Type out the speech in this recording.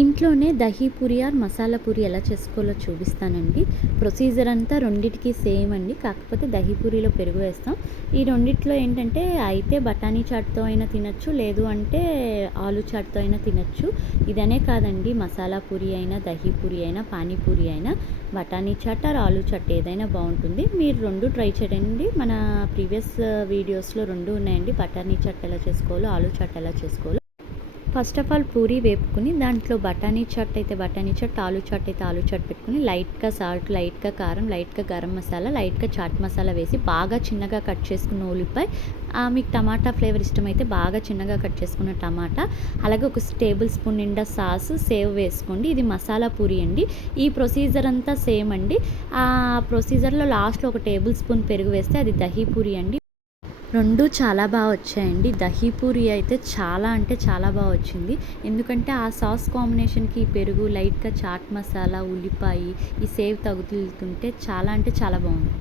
ఇంట్లోనే దహీ పూరి ఆర్ మసాలా పూరి ఎలా చేసుకోవాలో చూపిస్తానండి. ప్రొసీజర్ అంతా రెండిటికి సేమ్ అండి. కాకపోతే దహీ పూరిలో పెరుగు వేస్తాం. ఈ రెండిట్లో ఏంటంటే అయితే బఠానీ చాట్‌తో అయినా తినొచ్చు, లేదు అంటే ఆలు చాట్‌తో అయినా తినొచ్చు. ఇదనే కాదండి, మసాలా పూరి అయినా, దహీ పూరి అయినా, పానీపూరి అయినా, బఠానీ చాట్ ఆర్ ఆలు చాట్ ఏదైనా బాగుంటుంది. మీరు 2 ట్రై చేయండి. మన ప్రీవియస్ వీడియోస్‌లో 2 ఉన్నాయండి. బఠానీ చాట్ ఎలా చేసుకోవాలో, ఆలు చాట్ ఎలా చేసుకోవాలో. ఫస్ట్ ఆఫ్ ఆల్ పూరి వేపుకుని దాంట్లో బఠానీ చాట్ అయితే బఠానీ చాట్, ఆలు చాట్ అయితే ఆలు చాట్ పెట్టుకుని లైట్‌గా సాల్ట్, లైట్‌గా కారం, లైట్‌గా గరం మసాలా, లైట్‌గా చాట్ మసాలా వేసి బాగా చిన్నగా కట్ చేసుకున్న ఉల్లిపాయ, మీకు టమాటా ఫ్లేవర్ ఇష్టమైతే బాగా చిన్నగా కట్ చేసుకున్న టమాటా, అలాగే ఒక టేబుల్ స్పూన్ నిండా సాస్, సేవ్ వేసుకోండి. ఇది మసాలా పూరి అండి. ఈ ప్రొసీజర్ అంతా సేమ్ అండి. ఆ ప్రొసీజర్‌లో లాస్ట్‌లో ఒక టేబుల్ స్పూన్ పెరుగు వేస్తే అది దహీ పూరి అండి. 2 చాలా వచ్చాయండి. దహీ పూరి అయితే చాలా అంటే చాలా వచ్చింది. ఎందుకంటే ఆ సాస్ కాంబినేషన్‌కి పెరుగు, లైట్‌గా చాట్ మసాలా, ఉల్లిపాయి, ఈ సేవ్ తగులుతుంటే చాలా అంటే చాలా బాగుంది.